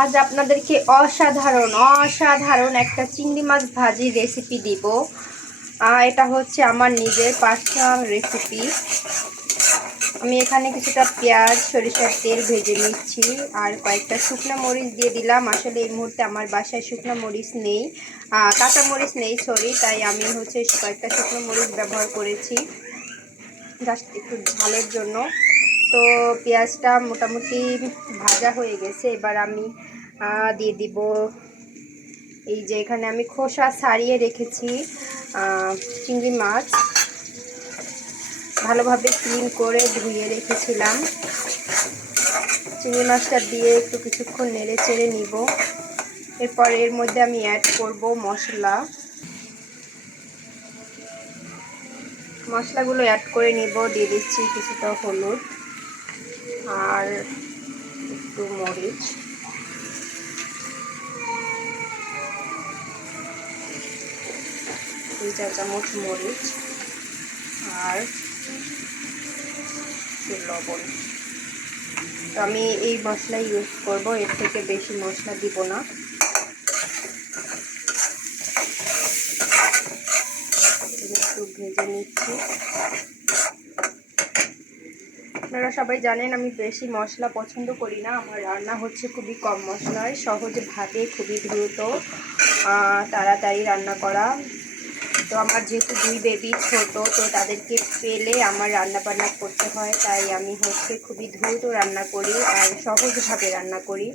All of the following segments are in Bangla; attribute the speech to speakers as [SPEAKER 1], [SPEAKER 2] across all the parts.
[SPEAKER 1] আজ আপনাদেরকে অসাধারণ অসাধারণ একটা চিংড়ি মাছ ভাজি রেসিপি দিব। এটা হচ্ছে আমার নিজের পার্সোনাল রেসিপি আমি এখানে কিছুটা পেঁয়াজ, সরিষার তেল ভেজে নিচ্ছি আর কয়েকটা শুকনো মরিচ দিয়ে দিলাম। আসলে এই মুহূর্তে আমার বাসায় শুকনো মরিচ নেই কাঁচা মরিচ নেই সরি তাই আমি হচ্ছে কয়েকটা শুকনো মরিচ ব্যবহার করেছি। জাস্ট একটু ঝালের জন্য। তো পেঁয়াজটা মোটামুটি ভাজা হয়ে গেছে। এবার আমি দিয়ে দিব এই যে এখানে আমি খোসা ছাড়িয়ে রেখেছি চিংড়ি মাছ। ভালোভাবে ক্লিন করে ধুয়ে রেখেছিলাম। চিংড়ি মাছটা দিয়ে একটু কিছুক্ষণ নেড়ে চেড়ে নিব। এরপর এর মধ্যে আমি অ্যাড করব মশলা। মশলাগুলো অ্যাড করে নিব, দিয়ে দিচ্ছি কিছুটা হলুদ। আর একটু মরিচ। দুই চা চামচ মরিচ আর লবণ। তো আমি এই মশলা ইউজ করব, এর থেকে বেশি মশলা দিব না। একটু ভেজে নিচ্ছি। আপনারা সবাই জানেন আমি বেশি মশলা পছন্দ করি না। আমার রান্না হচ্ছে খুবই কম মশলায় সহজভাবে খুবই দ্রুত তাড়াতাড়ি রান্না করা। তো আমার যেহেতু দুই বেবি ছোট, তো তাদেরকে পেলে আমার রান্না বান্না করতে হয়, তাই আমি হচ্ছে খুবই দ্রুত রান্না করি আর সহজভাবে রান্না করি।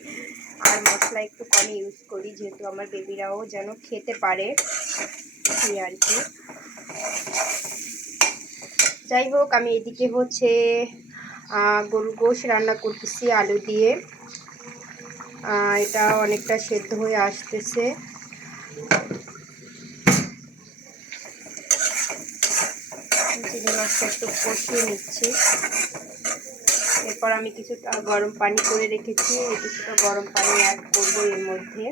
[SPEAKER 1] আর মশলা একটু কম ইউজ করি, যেহেতু আমার বেবিরাও যেন খেতে পারে। এই আর কি। যাই হোক, আমি এদিকে হচ্ছে গরুর গোশ রান্না করতেছি, আলু দিয়ে। এটা অনেকটা সেদ্ধ হয়ে আসতেছে। চিংড়ি মাছটা একটু কষিয়ে নিচ্ছি। এরপর আমি কিছুটা গরম পানি করে রেখেছি। কিছুটা গরম পানি অ্যাড করব এর মধ্যে।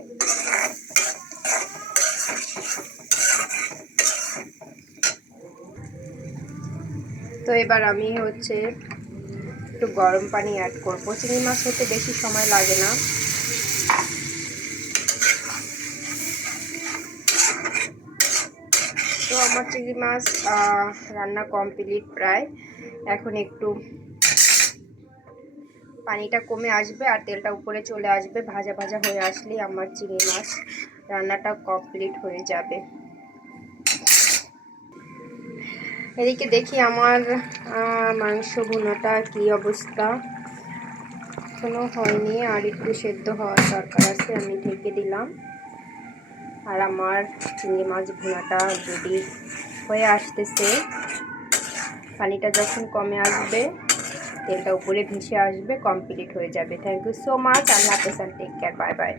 [SPEAKER 1] তো এবার আমি হচ্ছে একটু গরম পানি অ্যাড করব। চিংড়ি মাছ হতে বেশি সময় লাগে না। তো আমার চিংড়ি মাছ রান্না কমপ্লিট প্রায়। এখন একটু পানিটা কমে আসবে আর তেলটা উপরে চলে আসবে। ভাজা ভাজা হয়ে আসলেই আমার চিংড়ি মাছ রান্নাটা কমপ্লিট হয়ে যাবে। এদিকে দেখি আমার মাংস ভুনাটা কি অবস্থা? এখনও হয়নি, আর একটু সেদ্ধ হওয়ার দরকার আছে, আমি ঢেকে দিলাম। আর আমার চিংড়ি মাছ ভুনাটা রেডি হয়ে আসতেছে। পানিটা যখন কমে আসবে, তেলটা উপরে ভেসে আসবে কমপ্লিট হয়ে যাবে। থ্যাংক ইউ সো মাচ আল্লাহ হাফেজ টেক কেয়ার বাই বাই